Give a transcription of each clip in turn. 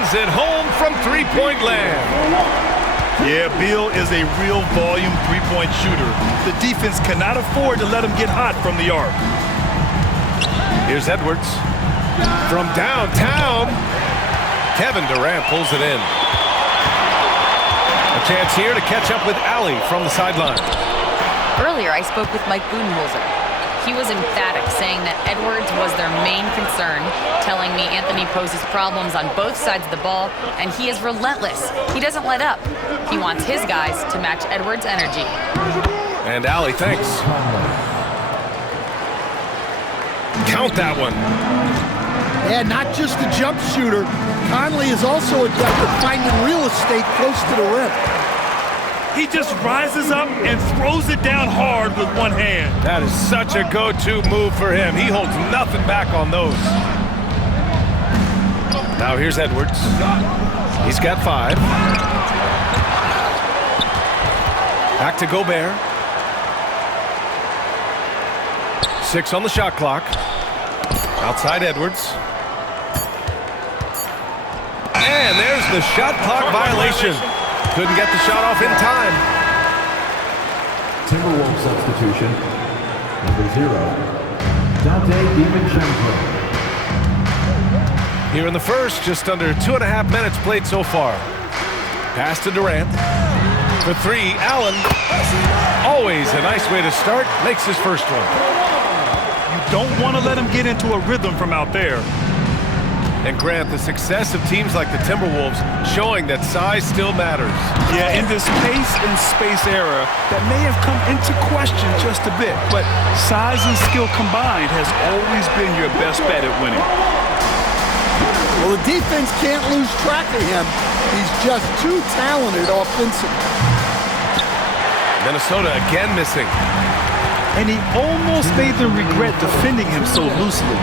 sends it home from three-point land. Yeah, Beal is a real volume three-point shooter. The defense cannot afford to let him get hot from the arc. Here's Edwards. From downtown, Kevin Durant pulls it in. A chance here to catch up with Allie from the sideline. Earlier, I spoke with Mike Budenholzer. He was emphatic, saying that Edwards was their main concern, telling me Anthony poses problems on both sides of the ball, and he is relentless. He doesn't let up. He wants his guys to match Edwards' energy. And Allie thanks. Count that one. Yeah, not just a jump shooter. Conley is also adept at finding real estate close to the rim. He just rises up and throws it down hard with one hand. That is such a go-to move for him. He holds nothing back on those. Now here's Edwards. He's got 5. Back to Gobert. 6 on the shot clock. Outside Edwards. And there's the shot clock violation. Couldn't get the shot off in time. Timberwolves substitution. Number 0, Dante DiVincenzo. Here in the first, just under 2.5 minutes played so far. Pass to Durant. For 3, Allen. Always a nice way to start. Makes his first one. You don't want to let him get into a rhythm from out there. And Grant, the success of teams like the Timberwolves showing that size still matters. Yeah, in this pace and space era, that may have come into question just a bit, but size and skill combined has always been your best bet at winning. Well, the defense can't lose track of him. He's just too talented offensively. Minnesota again missing. And he almost made them regret defending him so loosely.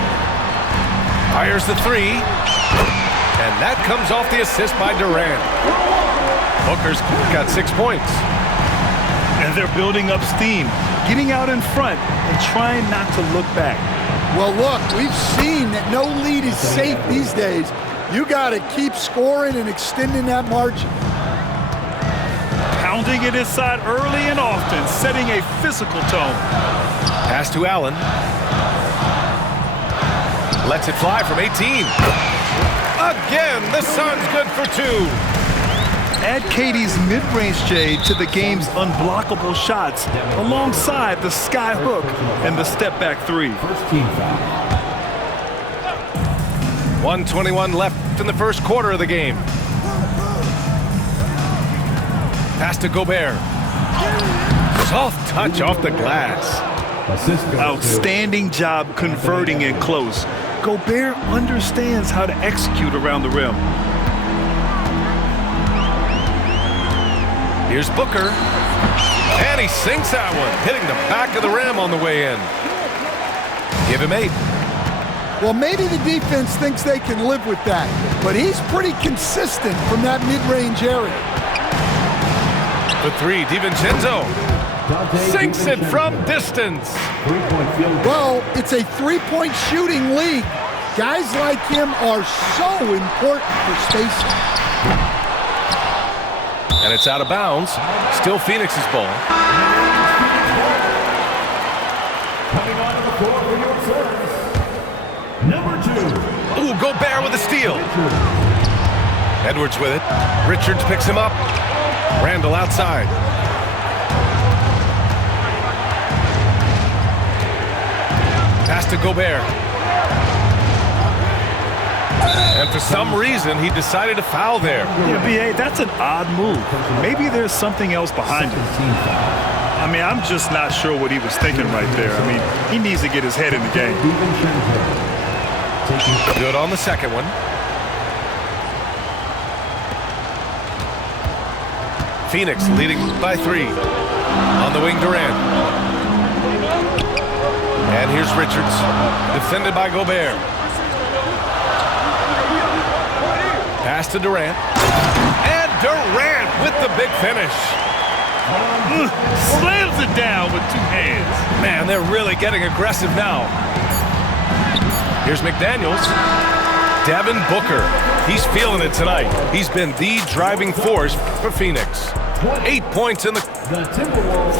Fires the 3. And that comes off the assist by Durant. Booker's got 6 points. And they're building up steam, getting out in front and trying not to look back. Well, look, we've seen that no lead is safe these days. You got to keep scoring and extending that margin. Pounding it inside early and often, setting a physical tone. Pass to Allen. Lets it fly from 18. Again, the Suns good for 2. Add KD's mid-range shade to the game's unblockable shots alongside the sky hook and the step-back 3. First team foul. 1:21 left in the first quarter of the game. Pass to Gobert. Soft touch off the glass. Assist goes to Outstanding job converting it close. Gobert understands how to execute around the rim. Here's Booker. And he sinks that one, hitting the back of the rim on the way in. Give him 8. Well, maybe the defense thinks they can live with that, but he's pretty consistent from that mid-range area. For 3, DiVincenzo. Dante Sinks it DiVincenzo. from distance. 3-point field goal. Well, it's a three-point shooting league. Guys like him are so important for spacing. And it's out of bounds. Still Phoenix's ball. Coming onto the floor for your service. Number 2. Ooh, Gobert with a steal. Edwards with it. Richards picks him up. Randall outside. Pass to Gobert. And for some reason, he decided to foul there. Yeah, B.A., that's an odd move. Maybe there's something else behind it. Team foul. I mean, I'm just not sure what he was thinking right there. I mean, he needs to get his head in the game. DiVincenzo. Taking Good on the second one. Phoenix leading by 3. On the wing, Durant. And here's Richards, defended by Gobert. Pass to Durant. And Durant with the big finish. Slams it down with 2 hands. Man, they're really getting aggressive now. Here's McDaniels. Devin Booker. He's feeling it tonight. He's been the driving force for Phoenix. 8 points in the Timberwolves,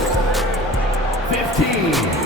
15.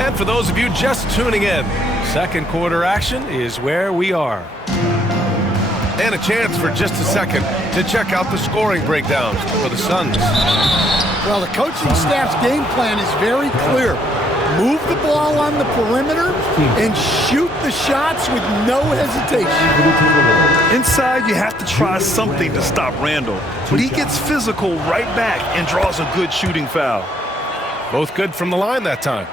And for those of you just tuning in, second quarter action is where we are. And a chance for just a second to check out the scoring breakdowns for the Suns. Well, the coaching staff's game plan is very clear. Move the ball on the perimeter and shoot the shots with no hesitation. Inside, you have to try something to stop Randall, but he gets physical right back and draws a good shooting foul. Both good from the line that time.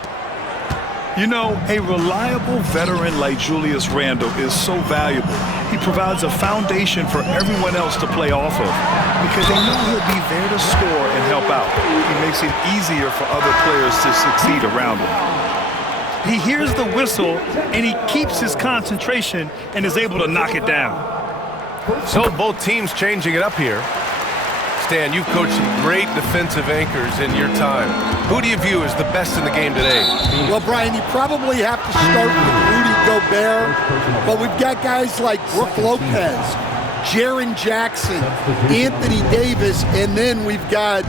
You know, a reliable veteran like Julius Randle is so valuable. He provides a foundation for everyone else to play off of because they know he'll be there to score and help out. He makes it easier for other players to succeed around him. He hears the whistle and he keeps his concentration and is able to knock it down. So both teams changing it up here. Stan, you've coached some great defensive anchors in your time. Who do you view as the best in the game today? Well, Brian, you probably have to start with Rudy Gobert, but we've got guys like Brook Lopez, Jaren Jackson, Anthony Davis, and then we've got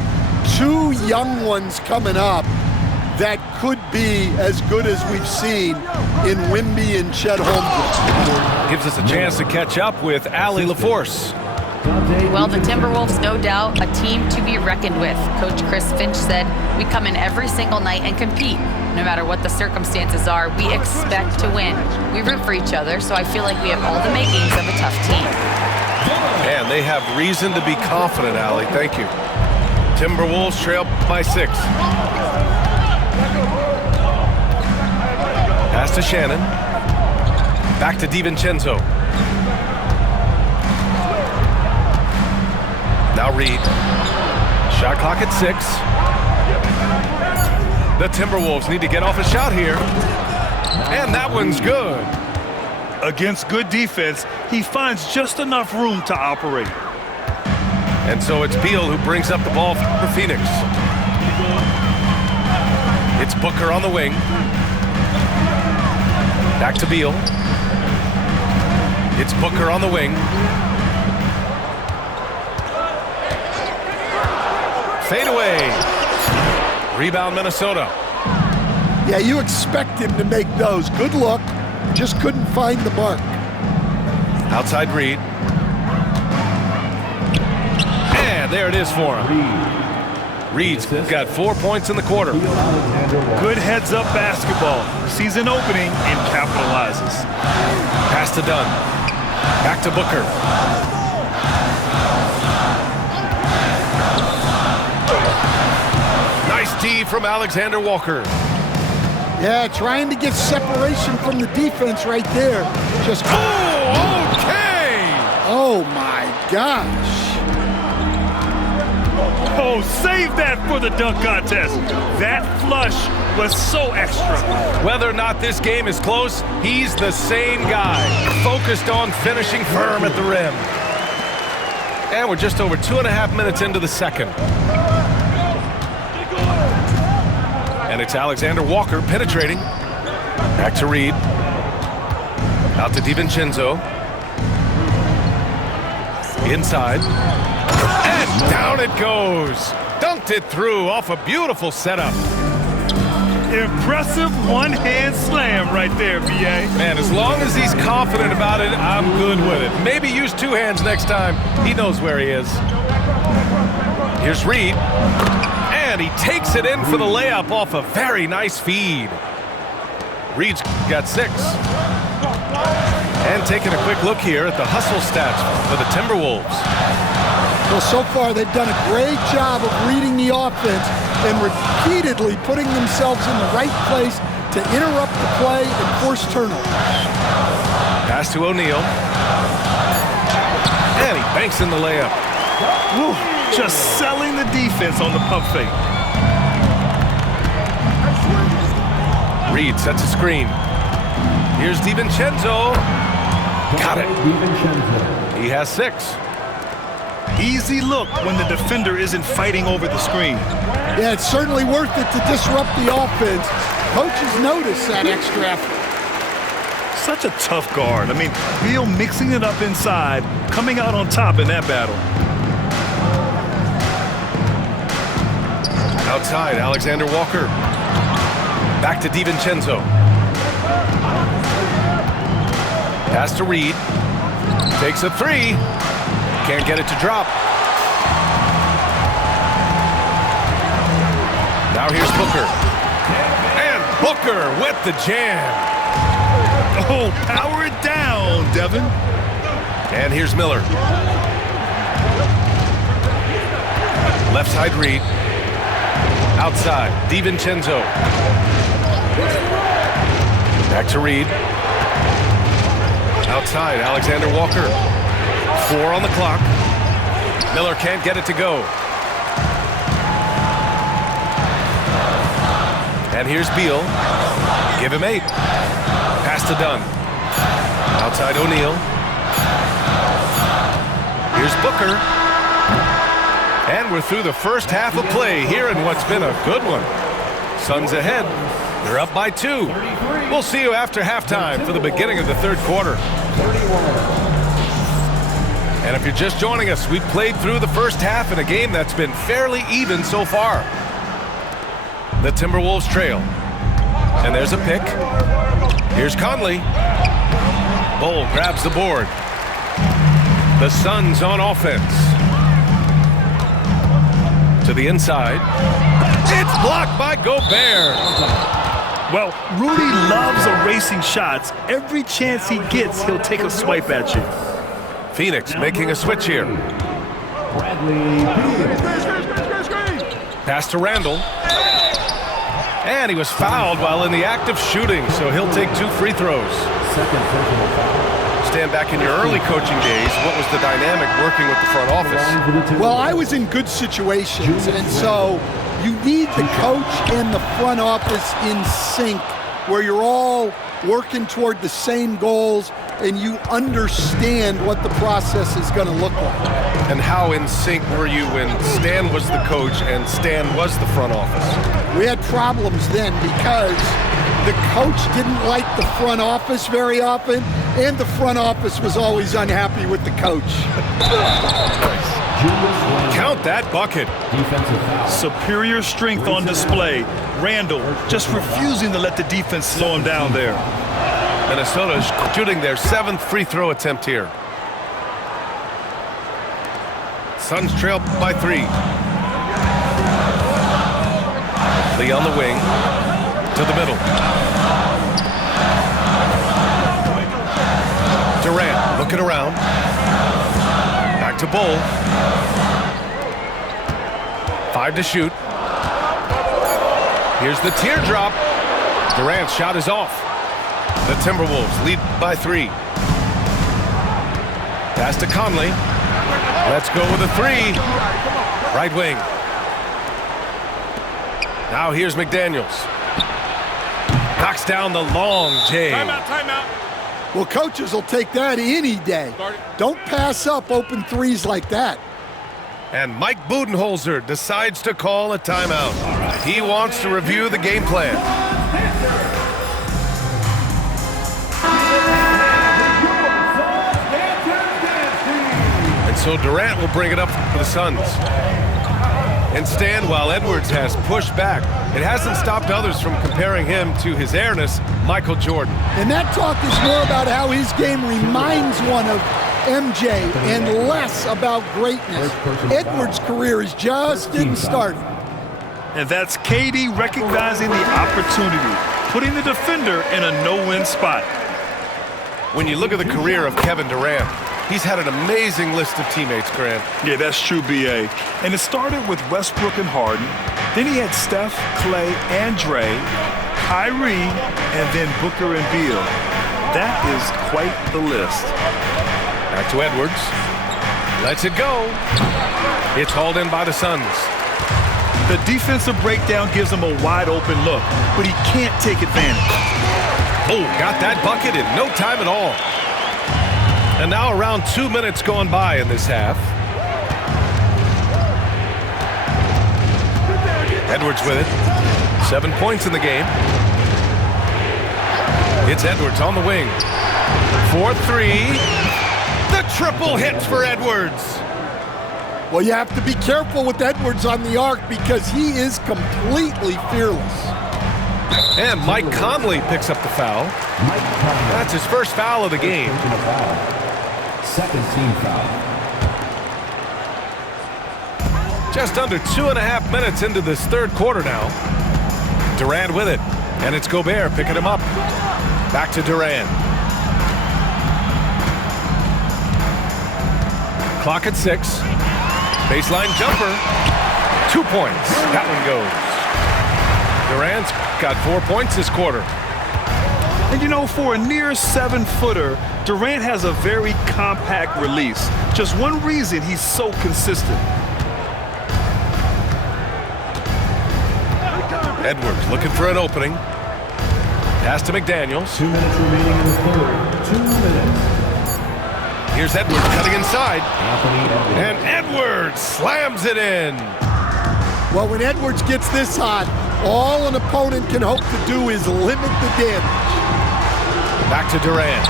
two young ones coming up that could be as good as we've seen in Wemby and Chet Holmgren. Gives us a chance to catch up with Allie LaForce. Well, the Timberwolves, no doubt, a team to be reckoned with. Coach Chris Finch said, we come in every single night and compete. No matter what the circumstances are, we expect to win. We root for each other, so I feel like we have all the makings of a tough team. Man, they have reason to be confident, Allie. Thank you. Timberwolves trail by 6. Pass to Shannon. Back to DiVincenzo. Now Reed. Shot clock at 6. The Timberwolves need to get off a shot here. And that one's good. Against good defense, he finds just enough room to operate. And so it's Beal who brings up the ball for Phoenix. It's Booker on the wing. Back to Beal. It's Booker on the wing. Fade away. Rebound, Minnesota. Yeah, you expect him to make those. Good look. Just couldn't find the mark. Outside Reed. And there it is for him. Reed's got 4 points in the quarter. Good heads-up basketball. Sees an opening and capitalizes. Pass to Dunn. Back to Booker. Nice D from Alexander Walker. Yeah, trying to get separation from the defense right there. Just Oh, okay! oh my gosh. Oh, save that for the dunk contest. That flush was so extra. Whether or not this game is close, he's the same guy, focused on finishing firm at the rim. And we're just over 2.5 minutes into the second. And it's Alexander Walker penetrating. Back to Reed. Out to DiVincenzo. Inside. And down it goes. Dunked it through off a beautiful setup. Impressive one-hand slam right there, B.A. Man, as long as he's confident about it, I'm good with it. Maybe use two hands next time. He knows where he is. Here's Reed. And he takes it in for the layup off a very nice feed. Reed's got 6. And taking a quick look here at the hustle stats for the Timberwolves. Well, so far they've done a great job of reading the offense and repeatedly putting themselves in the right place to interrupt the play and force turnovers. Pass to O'Neal. And he banks in the layup. Woo, just selling the defense on the pump fake. Reed sets a screen. Here's DiVincenzo. Got it. He has 6. Easy look when the defender isn't fighting over the screen. Yeah, it's certainly worth it to disrupt the offense. Coaches notice that extra effort. Such a tough guard. I mean, Beal mixing it up inside, coming out on top in that battle. Outside, Alexander Walker. Back to DiVincenzo. Pass to Reed. Takes a 3. Can't get it to drop. Now here's Booker. And Booker with the jam. Oh, power it down, Devin. And here's Miller. Left side Reed. Outside, DiVincenzo. Back to Reed. Outside, Alexander Walker. 4 on the clock. Miller can't get it to go. And here's Beal. Give him 8. Pass to Dunn. Outside O'Neal. Here's Booker. And we're through the first half of play here in what's been a good one. Suns ahead. They're up by 2. We'll see you after halftime for the beginning of the third quarter. And if you're just joining us, we've played through the first half in a game that's been fairly even so far. The Timberwolves trail. And there's a pick. Here's Conley. Bull grabs the board. The Suns on offense. To the inside. It's blocked by Gobert. Well, Rudy loves erasing shots. Every chance he gets, he'll take a swipe at you. Phoenix making a switch here. Pass to Randall. And he was fouled while in the act of shooting, so he'll take 2 free throws. Stand back in your early coaching days, what was the dynamic working with the front office? Well, I was in good situations, and so you need the coach and the front office in sync, where you're all working toward the same goals and you understand what the process is going to look like. And how in sync were you when Stan was the coach and Stan was the front office? We had problems then because the coach didn't like the front office very often, and the front office was always unhappy with the coach. Count that bucket. Superior strength on display. Randall just refusing to let the defense slow him down there. Minnesota shooting their 7th free throw attempt here. Suns trail by 3. Lee on the wing. To the middle. Durant looking around. Back to Bull. 5 to shoot. Here's the teardrop. Durant's shot is off. The Timberwolves lead by 3. Pass to Conley. Let's go with a 3. Right wing. Now here's McDaniels. Knocks down the long J. Timeout. Well, coaches will take that any day. Don't pass up open threes like that. And Mike Budenholzer decides to call a timeout. He wants to review the game plan. And so Durant will bring it up for the Suns. And stand while Edwards has pushed back. It hasn't stopped others from comparing him to his airness, Michael Jordan. And that talk is more about how his game reminds one of MJ and less about greatness. Edwards' career is just getting started. And that's KD recognizing the opportunity, putting the defender in a no-win spot. When you look at the career of Kevin Durant, he's had an amazing list of teammates, Grant. Yeah, that's true, B.A. And it started with Westbrook and Harden. Then he had Steph, Clay, and Dre, Kyrie, and then Booker and Beal. That is quite the list. Back to Edwards. Lets it go. It's hauled in by the Suns. The defensive breakdown gives him a wide-open look, but he can't take advantage. Oh, got that bucket in no time at all. And now around 2 minutes going by in this half. Edwards with it. 7 points in the game. It's Edwards on the wing. 4-3. The triple hits for Edwards. Well, you have to be careful with Edwards on the arc because he is completely fearless. And Mike Conley picks up the foul. That's his first foul of the game. Second team foul. Just under 2.5 minutes into this third quarter now. Durant with it. And it's Gobert picking him up. Back to Durant. Clock at 6. Baseline jumper. 2 points. That one goes. Durant's got 4 points this quarter. And you know, for a near 7-footer, Durant has a very compact release. Just one reason he's so consistent. Edwards looking for an opening. Pass to McDaniels. 2 minutes remaining in the third. 2 minutes. Here's Edwards cutting inside. Anthony Edwards. And Edwards slams it in. Well, when Edwards gets this hot, all an opponent can hope to do is limit the damage. Back to Durant.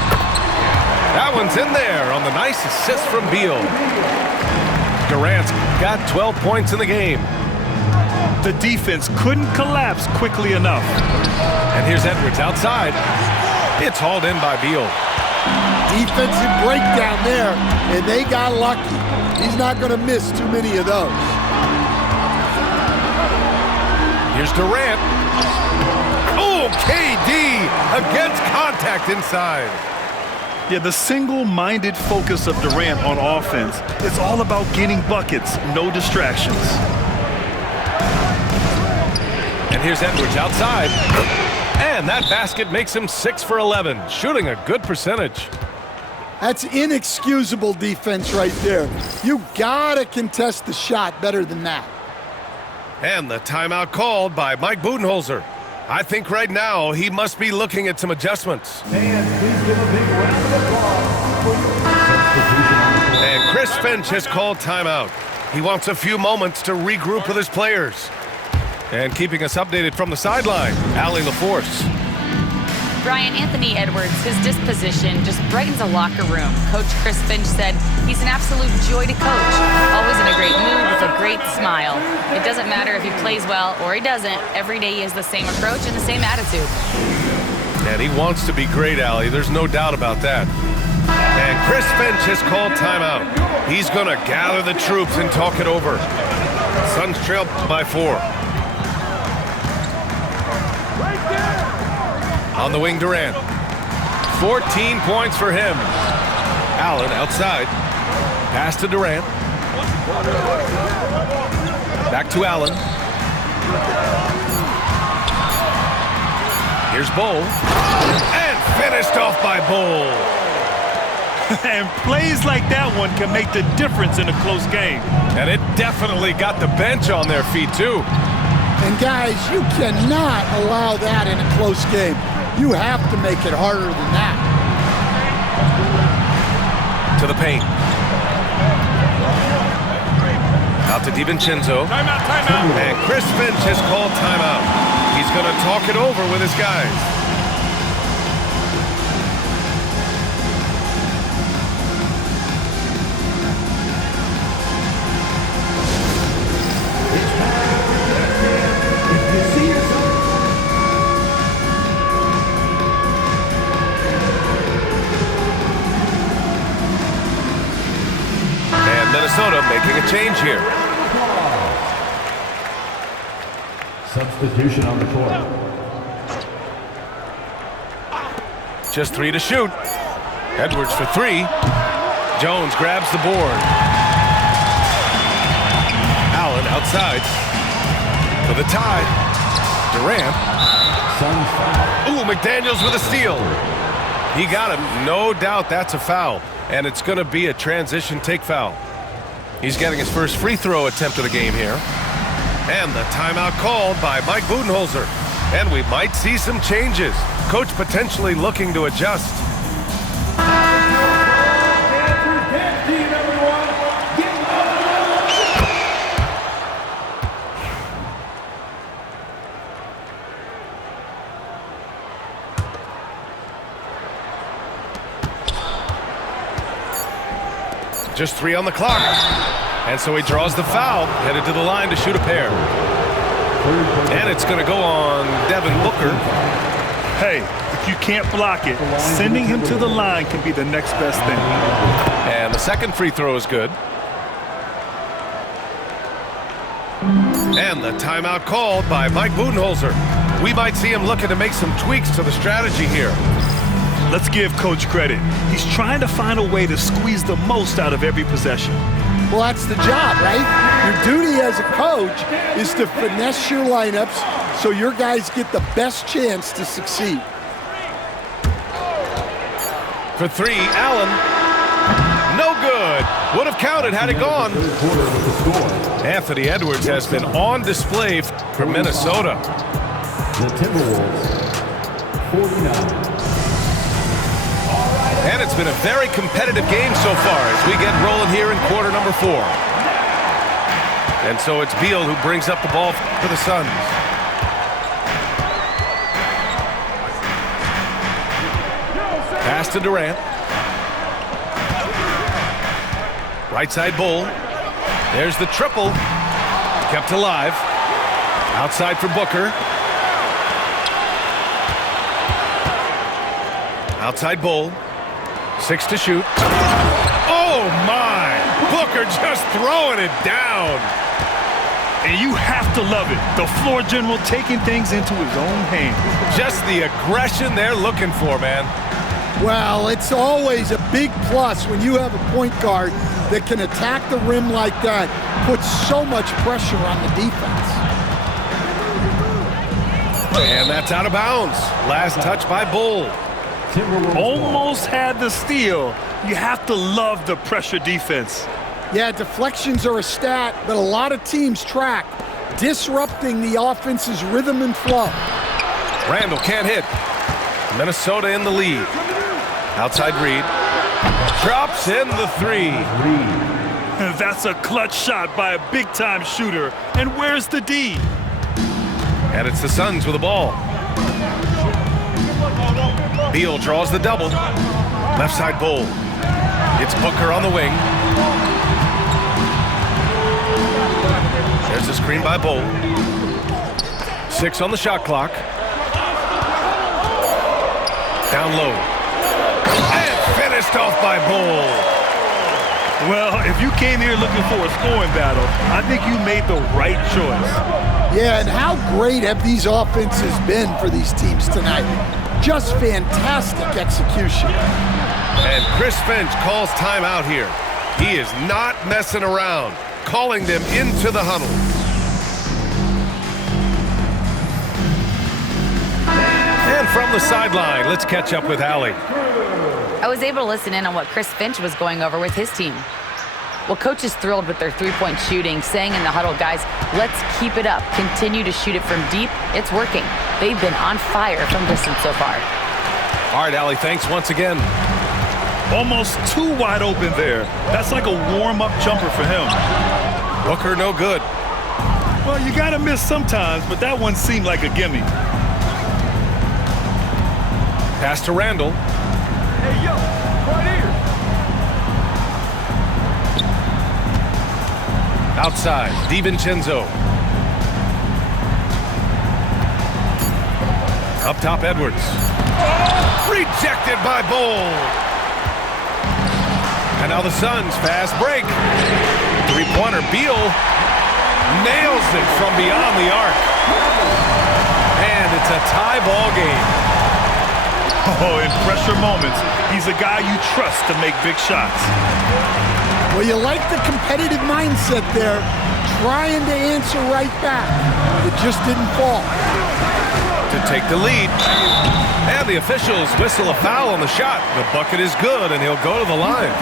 That one's in there on the nice assist from Beal. Durant's got 12 points in the game. The defense couldn't collapse quickly enough. And here's Edwards outside. It's hauled in by Beal. Defensive breakdown there, and they got lucky. He's not going to miss too many of those. Here's Durant. Oh, KD against contact inside. Yeah, the single-minded focus of Durant on offense, it's all about getting buckets, no distractions. And here's Edwards outside. And that basket makes him 6 for 11, shooting a good percentage. That's inexcusable defense right there. You gotta contest the shot better than that. And the timeout called by Mike Budenholzer. I think right now he must be looking at some adjustments. And please give a big round of applause. And Chris Finch has called timeout. He wants a few moments to regroup with his players. And keeping us updated from the sideline, Allie LaForce. Brian, Anthony Edwards, his disposition just brightens a locker room. Coach Chris Finch said he's an absolute joy to coach. Always in a great mood with a great smile. It doesn't matter if he plays well or he doesn't. Every day he has the same approach and the same attitude. And he wants to be great, Allie. There's no doubt about that. And Chris Finch has called timeout. He's going to gather the troops and talk it over. Suns trail by 4. On the wing, Durant. 14 points for him. Allen outside. Pass to Durant. Back to Allen. Here's Bull. And finished off by Bull. And plays like that one can make the difference in a close game. And it definitely got the bench on their feet, too. And guys, you cannot allow that in a close game. You have to make it harder than that. To the paint. Out to DiVincenzo. Timeout. And Chris Finch has called timeout. He's going to talk it over with his guys. Minnesota making a change here. Substitution on the court. Just 3 to shoot. Edwards for 3. Jones grabs the board. Allen outside for the tie. Durant. Ooh, McDaniels with a steal. He got him. No doubt that's a foul. And it's going to be a transition take foul. He's getting his first free throw attempt of the game here. And the timeout called by Mike Budenholzer. And we might see some changes. Coach potentially looking to adjust. Just 3 on the clock. And so he draws the foul, headed to the line to shoot a pair. And it's going to go on Devin Booker. Hey, if you can't block it, sending him to the line can be the next best thing. And the second free throw is good. And the timeout called by Mike Budenholzer. We might see him looking to make some tweaks to the strategy here. Let's give Coach credit. He's trying to find a way to squeeze the most out of every possession. Well, that's the job, right? Your duty as a coach is to finesse your lineups so your guys get the best chance to succeed. For 3, Allen. No good. Would have counted had it gone. Anthony Edwards has been on display for Minnesota. The Timberwolves, 49. And it's been a very competitive game so far as we get rolling here in quarter number 4. And so it's Beal who brings up the ball for the Suns. Pass to Durant. Right side Bull. There's the triple. Kept alive. Outside for Booker. Outside Bull. 6 to shoot. Oh, my! Booker just throwing it down. And you have to love it. The floor general taking things into his own hands. Just the aggression they're looking for, man. Well, it's always a big plus when you have a point guard that can attack the rim like that, put so much pressure on the defense. And that's out of bounds. Last touch by Bull. Almost had the steal. You have to love the pressure defense. Yeah, deflections are a stat that a lot of teams track, disrupting the offense's rhythm and flow. Randall can't hit. Minnesota in the lead. Outside Reed. Drops in the 3. That's a clutch shot by a big-time shooter. And where's the D? And it's the Suns with the ball. Beal draws the double. Left side Bull. It's Booker on the wing. There's a screen by Bull. 6 on the shot clock. Down low. And finished off by Bull. Well, if you came here looking for a scoring battle, I think you made the right choice. Yeah, and how great have these offenses been for these teams tonight? Just fantastic execution. And Chris Finch calls timeout here. He is not messing around, calling them into the huddle. And from the sideline, let's catch up with Allie. I was able to listen in on what Chris Finch was going over with his team. Well, coach is thrilled with their three-point shooting, saying in the huddle, guys, let's keep it up. Continue to shoot it from deep. It's working. They've been on fire from distance so far. All right, Allie, thanks once again. Almost too wide open there. That's like a warm-up jumper for him. Booker, no good. Well, you got to miss sometimes, but that one seemed like a gimme. Pass to Randall. Hey, yo, right here. Outside, DiVincenzo. Up top, Edwards. Rejected by Bol. And now the Suns fast break. Three-pointer, Beal nails it from beyond the arc. And it's a tie ball game. Oh, in pressure moments, he's a guy you trust to make big shots. Well, you like the competitive mindset there, trying to answer right back. It just didn't fall. To take the lead. And the officials whistle a foul on the shot. The bucket is good, and he'll go to the line.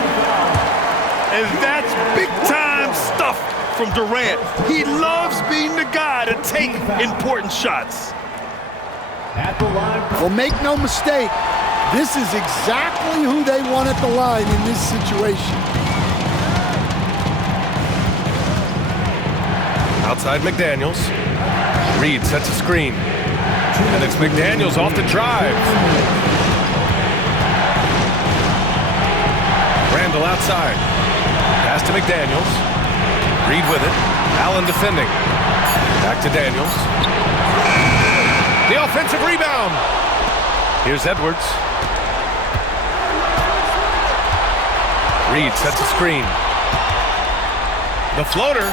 And that's big-time stuff from Durant. He loves being the guy to take important shots. At the line. Well, make no mistake, this is exactly who they want at the line in this situation. Outside McDaniels. Reed sets a screen. And it's McDaniels off the drive. Randall outside. Pass to McDaniels. Reed with it. Allen defending. Back to Daniels. The offensive rebound. Here's Edwards. Reed sets a screen. The floater.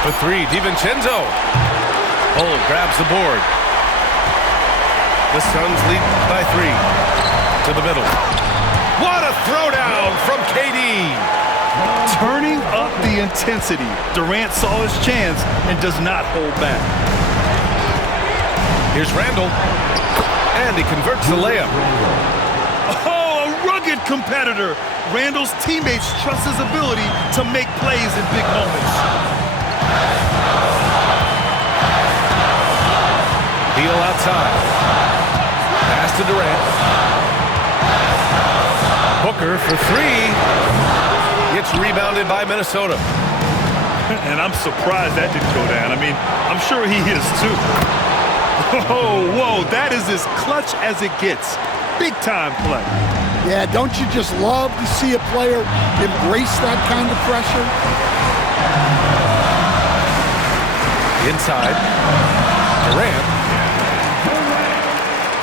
For three, DiVincenzo. Bol grabs the board. The Suns lead by 3. To the middle. What a throwdown from KD. Turning up the intensity. Durant saw his chance and does not hold back. Here's Randall. And he converts the layup. Oh, a rugged competitor. Randall's teammates trust his ability to make plays in big moments. Beal outside. Pass to Durant. Booker for 3. It's rebounded by Minnesota. And I'm surprised that didn't go down. I mean, I'm sure he is too. Oh, whoa, that is as clutch as it gets. Big time play. Yeah, don't you just love to see a player embrace that kind of pressure? Inside. Durant.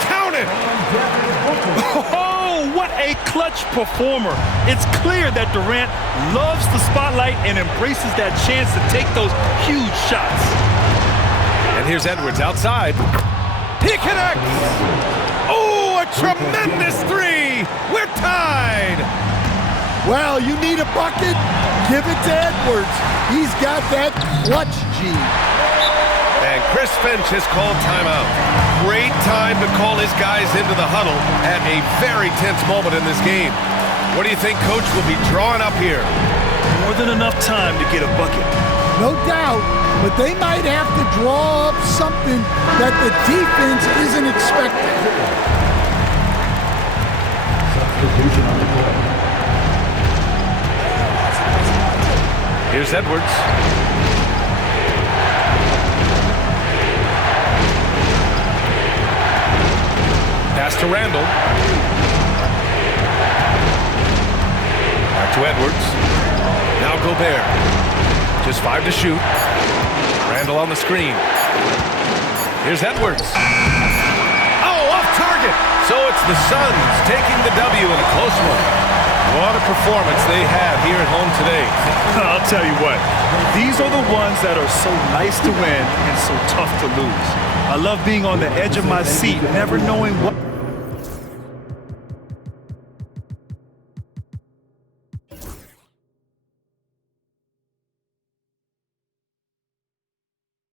Count it! Oh, what a clutch performer. It's clear that Durant loves the spotlight and embraces that chance to take those huge shots. And here's Edwards outside. He connects! Oh, a tremendous 3! We're tied! Well, you need a bucket? Give it to Edwards. He's got that clutch gene. And Chris Finch has called timeout. Great time to call his guys into the huddle at a very tense moment in this game. What do you think Coach will be drawing up here? More than enough time to get a bucket. No doubt, but they might have to draw up something that the defense isn't expecting. Substitution on the court. Here's Edwards. Pass to Randall. Back to Edwards. Now Gobert. Just 5 to shoot. Randall on the screen. Here's Edwards. Oh, off target. So it's the Suns taking the W in a close one. What a performance they have here at home today. I'll tell you what, these are the ones that are so nice to win and so tough to lose. I love being on the edge of my seat, never knowing what